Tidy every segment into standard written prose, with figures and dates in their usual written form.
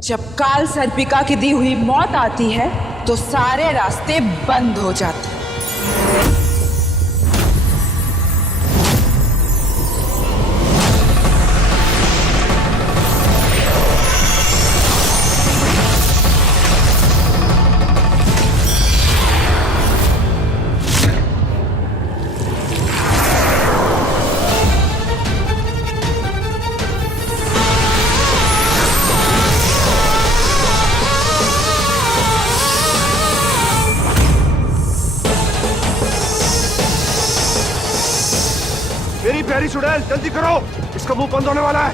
जब काल सर्पिका की दी हुई मौत आती है तो सारे रास्ते बंद हो जाते हैं। मेरी प्यारी चुड़ैल, जल्दी करो, इसका मुंह बंद होने वाला है।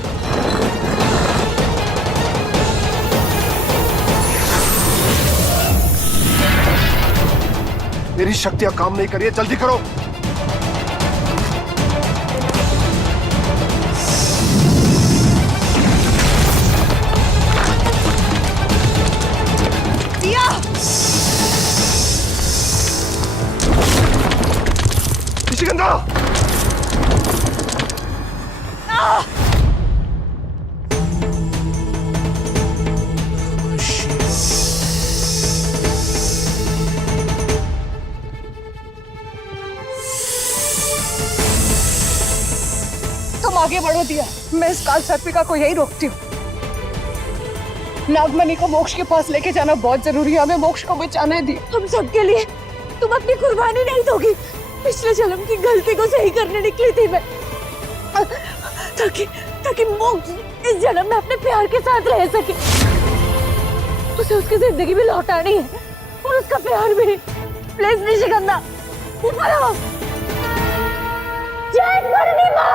मेरी शक्तियां काम नहीं कर रही है, जल्दी करो। दिया! निशिगंधा! तुम आगे बढ़ो दिया, मैं इस काल सर्पिका को यही रोकती हूँ। नागमणि को मोक्ष के पास लेके जाना बहुत जरूरी है, हमें मोक्ष को बचाना है दिया। हम सबके लिए तुम अपनी कुर्बानी नहीं दोगी। पिछले जन्म की गलती को सही करने निकली थी मैं, ताकि मोक्ष इस जन्म में अपने प्यार के साथ रह सके। उसे उसकी जिंदगी भी लौटानी है और उसका प्यार भी। प्लीज निशिगंधा, ऊपर आओ। जय करनी माँ!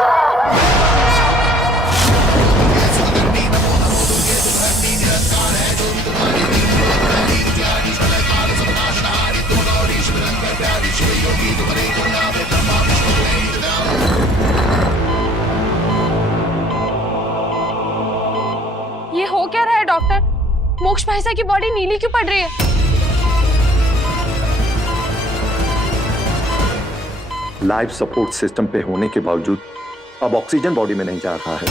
ये हो क्या रहा है डॉक्टर? मोक्ष भाई साहब की बॉडी नीली क्यों पड़ रही है? लाइफ सपोर्ट सिस्टम पे होने के बावजूद अब ऑक्सीजन बॉडी में नहीं जा रहा है।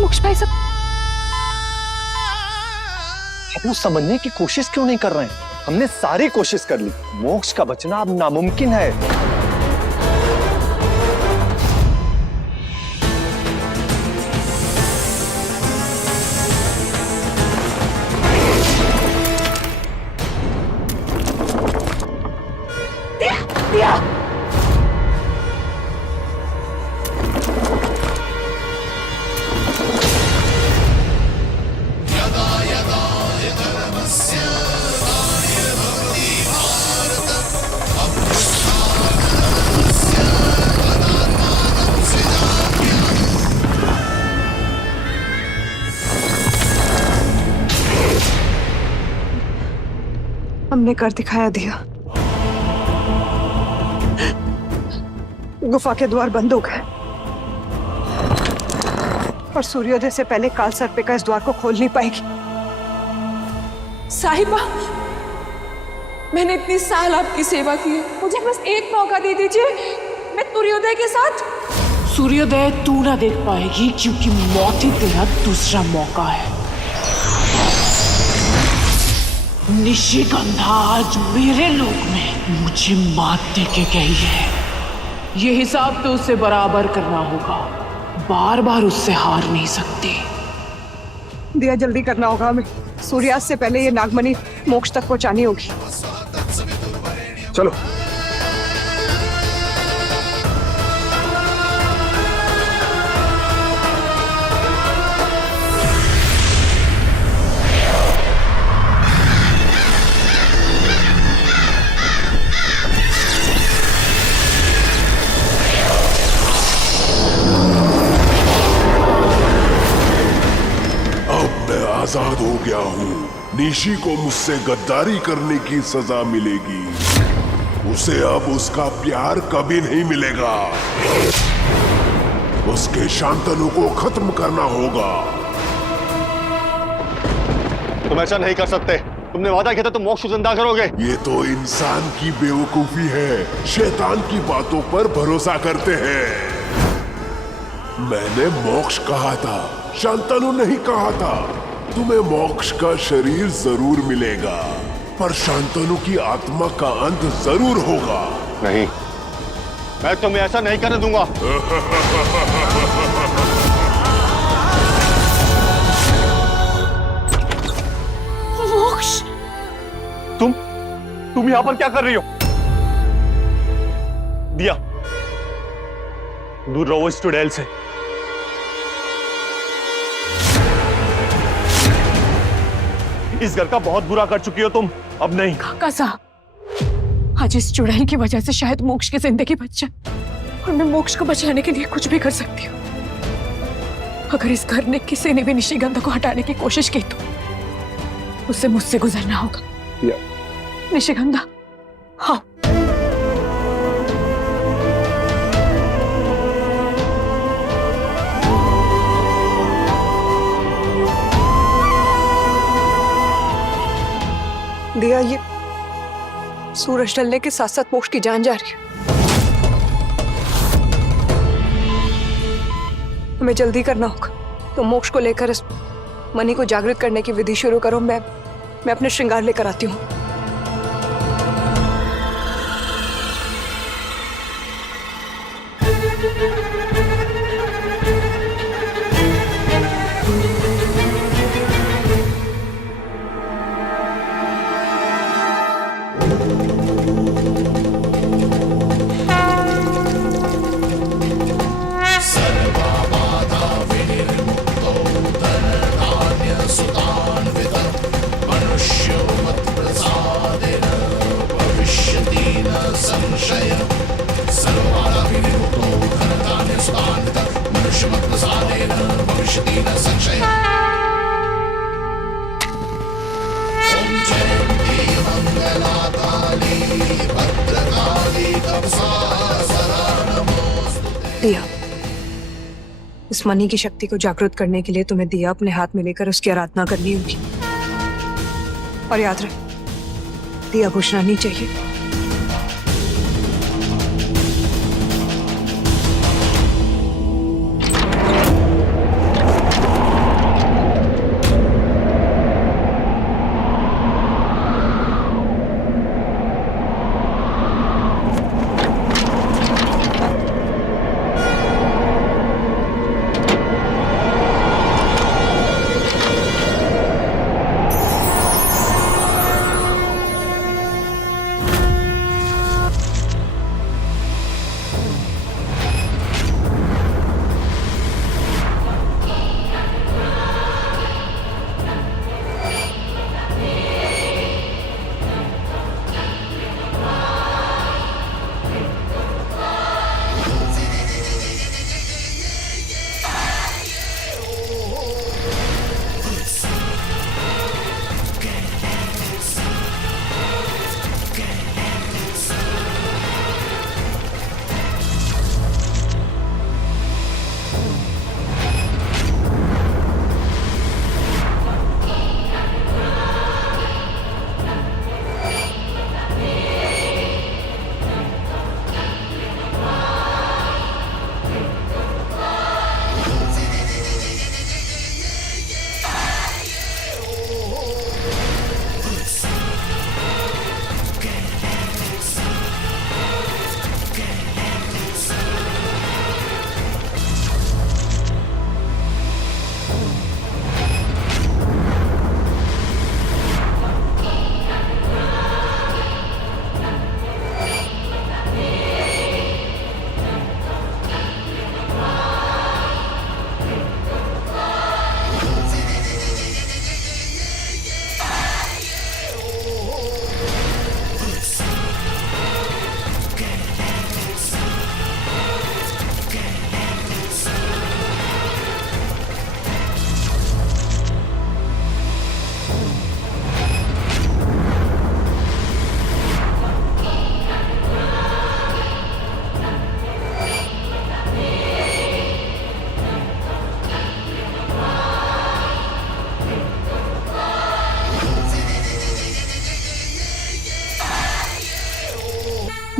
मोक्ष भाई साहब, आप लोग समझने की कोशिश क्यों नहीं कर रहे हैं? हमने सारी कोशिश कर ली, मोक्ष का बचना अब नामुमकिन है। हमने कर दिखाया दिया। गुफा के द्वार बंद हो गए और सूर्योदय से पहले काल सर्पिका इस द्वार को खोल नहीं पाएगी। साहिबा, मैंने इतनी साल आपकी सेवा की है, मुझे बस एक मौका दे दीजिए, मैं सूर्योदय के साथ। सूर्योदय तू ना देख पाएगी क्योंकि मौत ही तेरा दूसरा मौका है। निशिगंधा आज मेरे लोक में मुझे मात दे के गई है। ये हिसाब तो उससे बराबर करना होगा, बार बार उससे हार नहीं सकती। दिया, जल्दी करना होगा हमें। सूर्यास्त से पहले ये नागमणि मोक्ष तक पहुंचानी होगी। चलो। आजाद हो गया हूँ। निशी को मुझसे गद्दारी करने की सजा मिलेगी। उसे अब उसका प्यार कभी नहीं मिलेगा। उसके शांतनु को खत्म करना होगा। तुम ऐसा नहीं कर सकते। तुमने वादा किया था तुम मोक्ष जिंदा करोगे। ये तो इंसान की बेवकूफी है। शैतान की बातों पर भरोसा करते हैं। मैंने मोक्ष कहा था, शांतनु नहीं कहा था। तुम्हें मोक्ष का शरीर जरूर मिलेगा, पर शांतनु की आत्मा का अंत जरूर होगा। नहीं, मैं तुम्हें ऐसा नहीं करने दूंगा। मोक्ष, तुम यहां पर क्या कर रही हो? दिया, दूर रहो इस चुड़ैल से। इस घर का बहुत बुरा कर चुकी हो तुम, अब नहीं। काका साहब, आज इस चुड़ैल की वजह से शायद मोक्ष की जिंदगी बच जाए, और मैं मोक्ष को बचाने के लिए कुछ भी कर सकती हूँ। अगर इस घर ने किसी ने भी निशिगंधा को हटाने की कोशिश की तो उसे मुझसे गुजरना होगा। निशिगंधा, हाँ। दिया, ये सूरज ढलने के साथ साथ मोक्ष की जान जा रही है। हमें जल्दी करना होगा। तो मोक्ष को लेकर इस मणि को जागृत करने की विधि शुरू करो। मैं अपने श्रृंगार लेकर आती हूँ। दिया, इस मणि की शक्ति को जागृत करने के लिए तुम्हें दिया अपने हाथ में लेकर उसकी आराधना करनी होगी। और याद रहे, दिया बुझना नहीं चाहिए।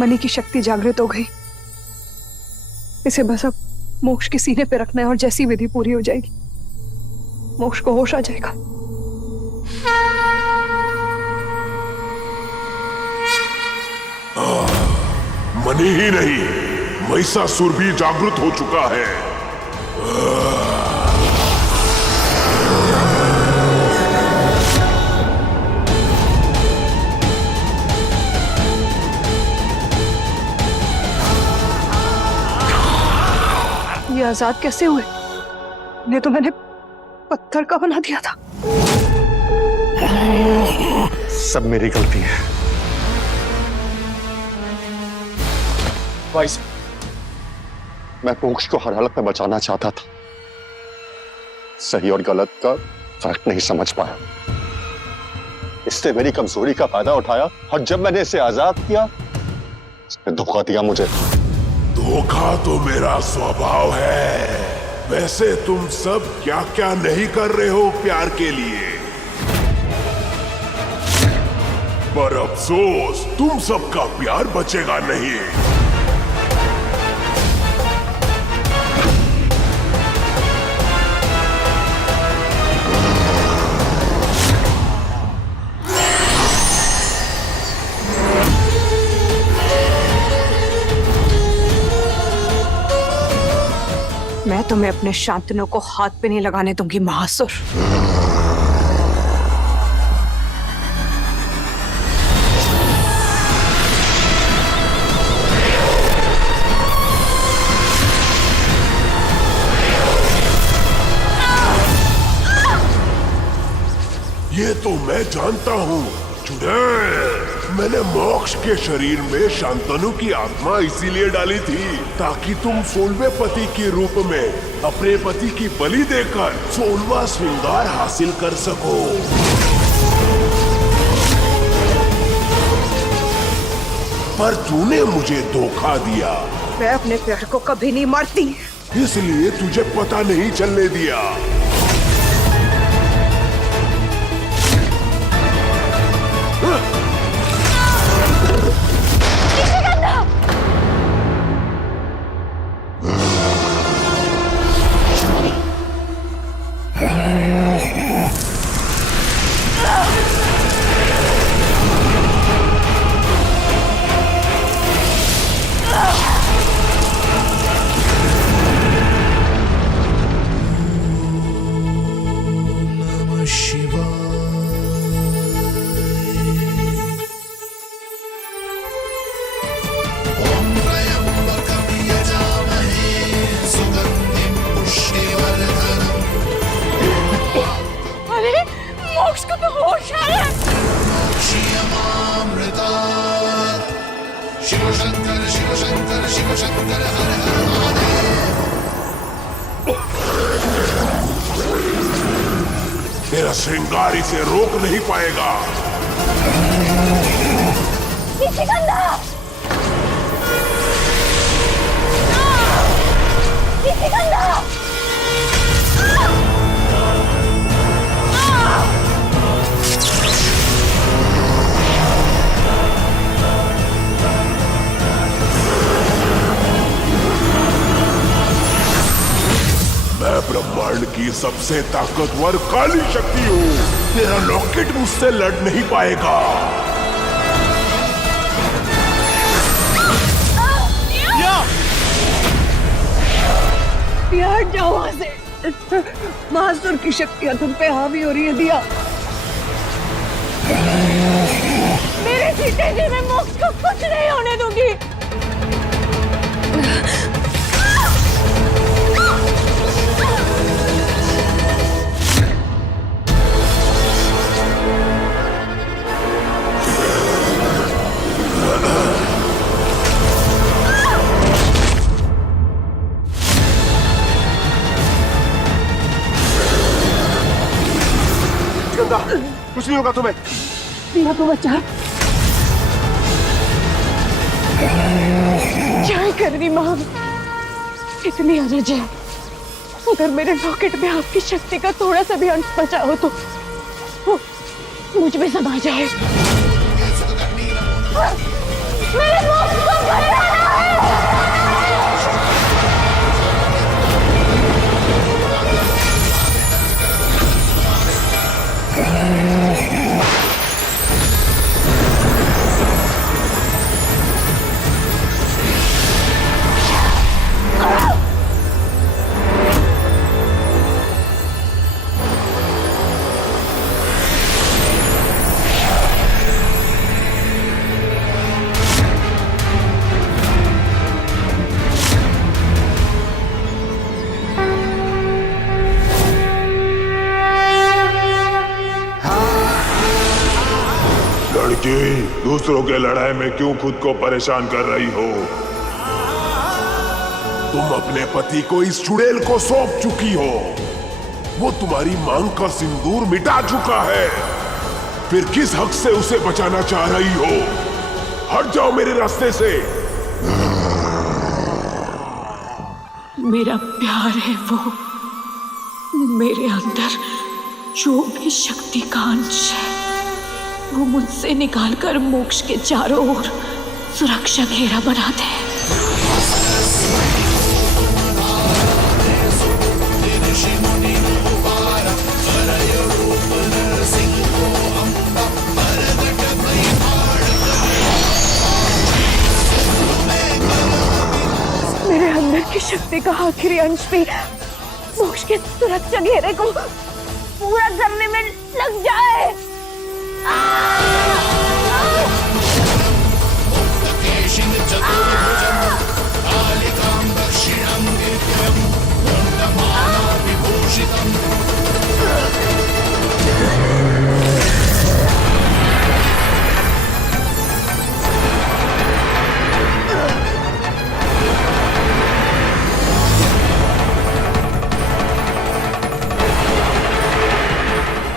मणि की शक्ति जागृत हो गई। इसे बस अब मोक्ष के सीने पे रखना है और जैसी विधि पूरी हो जाएगी मोक्ष को होश आ जाएगा। मनी ही नहीं, महिषासुर भी जागृत हो चुका है। ये आजाद कैसे हुए? नहीं तो मैंने पत्थर का बना दिया था। सब मेरी गलती है। भाई मैं मोक्ष को हर हालत में बचाना चाहता था, सही और गलत का फर्क नहीं समझ पाया, इसने मेरी कमजोरी का फायदा उठाया और जब मैंने इसे आजाद किया उसने धोखा दिया मुझे। धोखा तो मेरा स्वभाव है। वैसे तुम सब क्या क्या नहीं कर रहे हो प्यार के लिए, पर अफसोस तुम सबका प्यार बचेगा नहीं। मैं तुम्हें अपने शांतनु को हाथ पे नहीं लगाने दूंगी महासुर। ये तो मैं जानता हूँ चुड़ैल। मैंने मोक्ष के शरीर में शांतनु की आत्मा इसीलिए डाली थी ताकि तुम 16वें पति के रूप में अपने पति की बलि देकर 16वां श्रृंगार हासिल कर सको। पर तूने मुझे धोखा दिया। मैं अपने प्यार को कभी नहीं मारती, इसलिए तुझे पता नहीं चलने दिया। मोक्ष को तो होश है। शिव शंकर शिव शंकर शिव शंकर हर हर महादेव। तेरा श्रृंगार इसे रोक नहीं पाएगा। निशिगंधा! निशिगंधा! मैं ब्रह्मांड की सबसे ताकतवर काली शक्ति हूँ। तेरा लॉकेट मुझसे लड़ नहीं पाएगा। हट जाओ वहां से। महासुर की शक्तियां तुम पे हावी हो रही है दिया। मेरे सीते जी मैं मोक्ष को कुछ नहीं होने दूंगी। कुछ नहीं होगा तुम्हें। दिया को बचा। जय करनी मां, इतनी अरज है, अगर मेरे लॉकेट में आपकी शक्ति का थोड़ा सा भी अंश बचा हो तो वो मुझ में समा जाए। मेरे मोक्ष को बचाना है। दूसरों के लड़ाई में क्यों खुद को परेशान कर रही हो? तुम अपने पति को इस चुड़ैल को सौंप चुकी हो। वो तुम्हारी मांग का सिंदूर मिटा चुका है। फिर किस हक से उसे बचाना चाह रही हो? हट जाओ मेरे रास्ते से। मेरा प्यार है वो, मेरे अंदर जो भी शक्ति का अंश है वो मुझसे निकालकर मोक्ष के चारों ओर सुरक्षा घेरा बना दे। मेरे अंदर की शक्ति का आखिरी अंश भी मोक्ष के सुरक्षा घेरे को पूरा करने में लग जाए।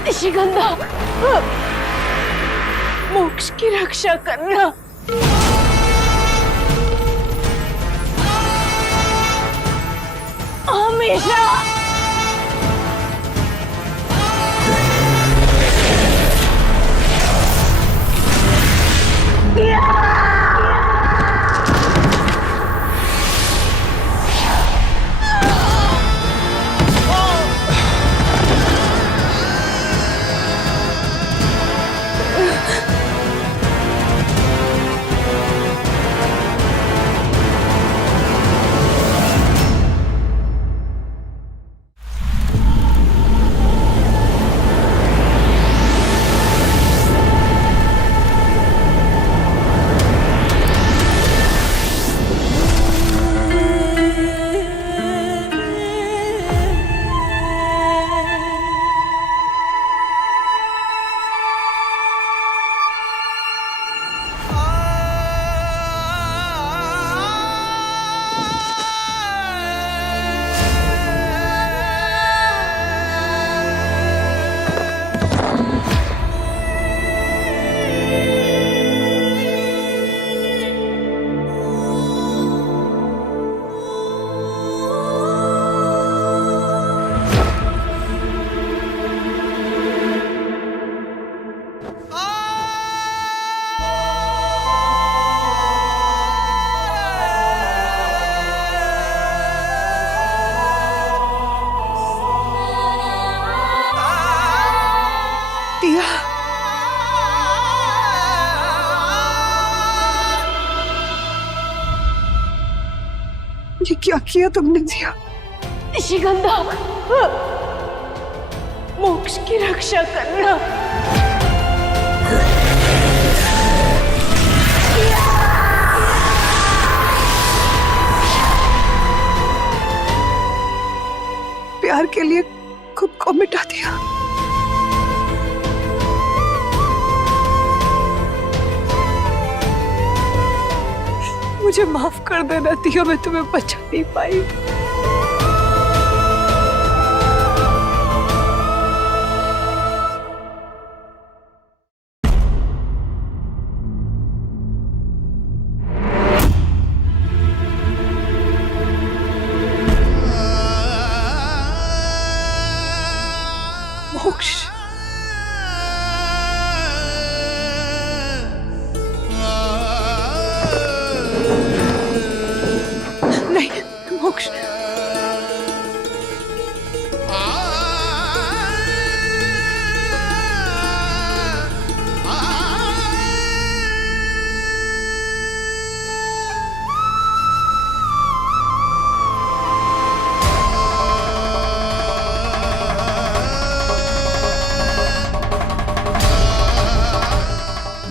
निशिगंधा, मोक्ष की रक्षा करना। हमेशा। दिया, ये क्या किया तुमने दिया? निशिगंधा, मोक्ष की रक्षा करना। प्यार के लिए खुद को मिटा दिया। मुझे माफ कर देना दिया, मैं तुम्हें बचा नहीं पाई। मोक्ष, नहीं मोक्ष,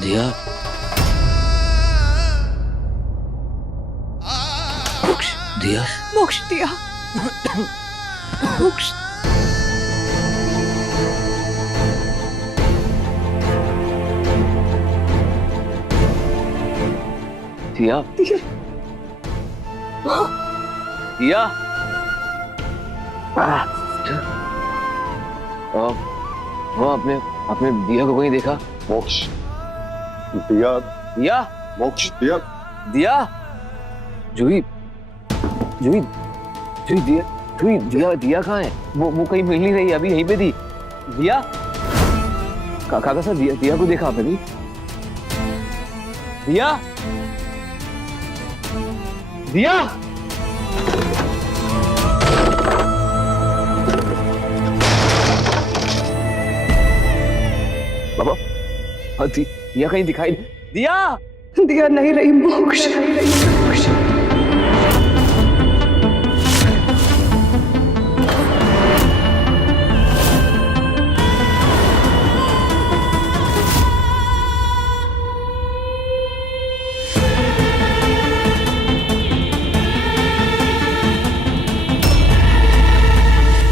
दिया, मोक्ष, दिया, मोक्ष दिया, मोक्ष। दिया दिया वो आपने आपने दिया को कहीं देखा? मोक्ष, दिया, दिया, मोक्ष, दिया, दिया, जूही, जूही, जूही, दिया, जूही, दिया, दिया कहाँ है? वो कहीं मिल नहीं रही, अभी यहीं पे थी। दिया, काका सर, दिया को देखा आपने? दिया, दिया, बाबा, दिया कहीं दिखाई? दिया, दिया नहीं रही मोक्ष, नहीं रही।